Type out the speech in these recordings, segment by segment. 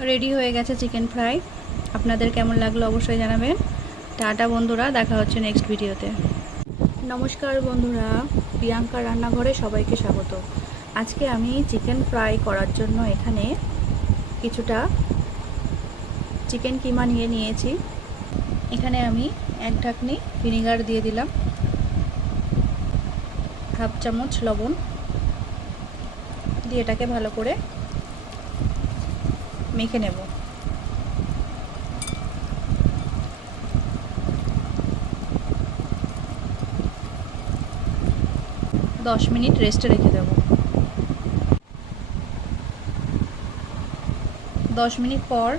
Ready হয়ে গেছে chicken fry. আপনাদের কেমন লাগলো অবশ্যই জানাবেন। টাটা বন্ধুরা, দেখা হচ্ছে নেক্সট ভিডিওতে। নমস্কার বন্ধুরা, প্রিয়াঙ্কা রান্নাঘরে সবাইকে স্বাগত। আজকে আমি চিকেন ফ্রাই করার জন্য এখানে কিছুটা চিকেন কিমা নিয়েছি। এখানে আমি 1 ঢাকনি ভিনেগার দিয়ে দিলাম, হাফ চামচ লবণ দিয়ে এটাকে ভালো করে মেখে নেব। দশ মিনিট রেস্টে রেখে দেব। 10 মিনিট পর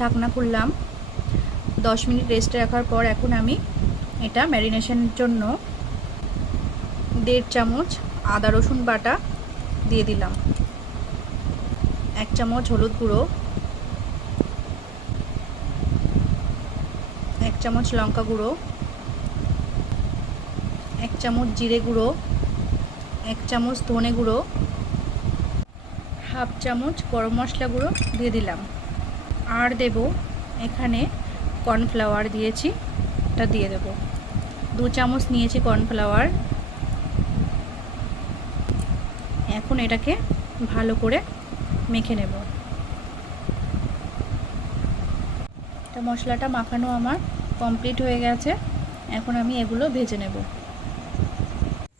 ঢাকনা খুললাম। 10 মিনিট রেস্টে রাখার পর এখন আমি এটা ম্যারিনেশনের জন্য 1.5 চামচ আদা রসুন বাটা দিয়ে দিলাম, 1 চামচ হলুদ গুঁড়ো, 1 চামচ লঙ্কা গুঁড়ো, 1 চামচ জিরে গুঁড়ো, 1 চামচ ধনে গুঁড়ো, হাফ চামচ গরম মশলা গুঁড়ো দিয়ে দিলাম। আর দেব এখানে কর্নফ্লাওয়ার দিয়েছি, এটা দিয়ে দেব। 2 চামচ নিয়েছি কর্নফ্লাওয়ার। এখন এটাকে ভালো করে মেখে নেব। এটা মশলাটা মাখানো আমার কমপ্লিট হয়ে গেছে। এখন আমি এগুলো ভেজে নেব।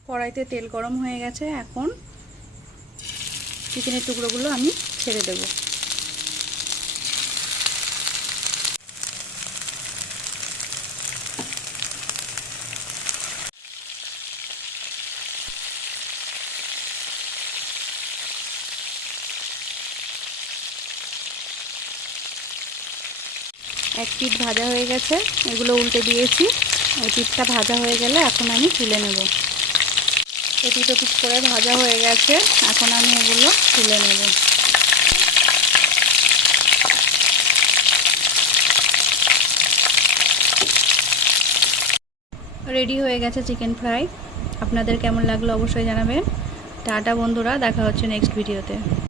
কড়াইতে তেল গরম হয়ে গেছে। এখন চিকেনের টুকরোগুলো আমি ছেড়ে দেব। এক পিঠ ভাজা হয়ে গেছে, এগুলো উল্টে দিয়েছি। এই পিঠটা ভাজা হয়ে গেলে এখন আমি তুলে নেব। এপিঠ ওপিঠ করে ভাজা হয়ে গেছে, এখন আমি এগুলো তুলে নেব। রেডি হয়ে গেছে চিকেন ফ্রাই। আপনাদের কেমন লাগলো অবশ্যই জানাবেন। টাটা বন্ধুরা, দেখা হচ্ছে নেক্সট ভিডিওতে।